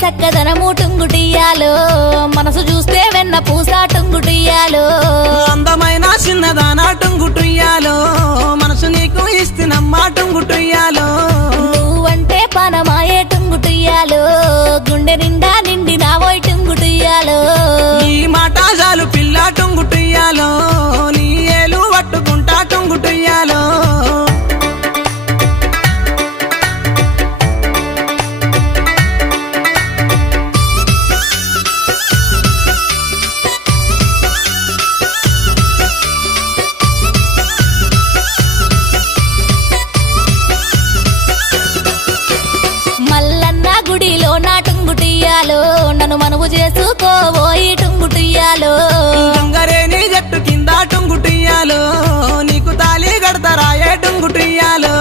చక్కదనము టుంగుటియ్యాలో మనసు చూస్తే వెన్న పూస టుంగుటియ్యాలో అందమైన చిన్నదానా టుంగుటియ్యాలో మనసు నీకు ఇస్తున్నమ్మా టుంగుటియ్యాలో నువ్వంటే పనమాయే టుంగుటియ్యాలో గుండె నిండా నిండినావోయ్ టుంగుటియ్యాలో ఈ మాట చాలు పిల్ల టుంగుటియ్యాలో నీ ఏలు పట్టుకుంటా టుంగుటియ్యాలో గుడిలో నా టుంగుటియ్యాలో నన్ను మనవు చేసుకోబోయి టుంగుటియ్యాలో గంగరేని జట్టు కింద టుంగుటియ్యాలో నీకు తాళి కడతారాయే టుంగుటియ్యాలో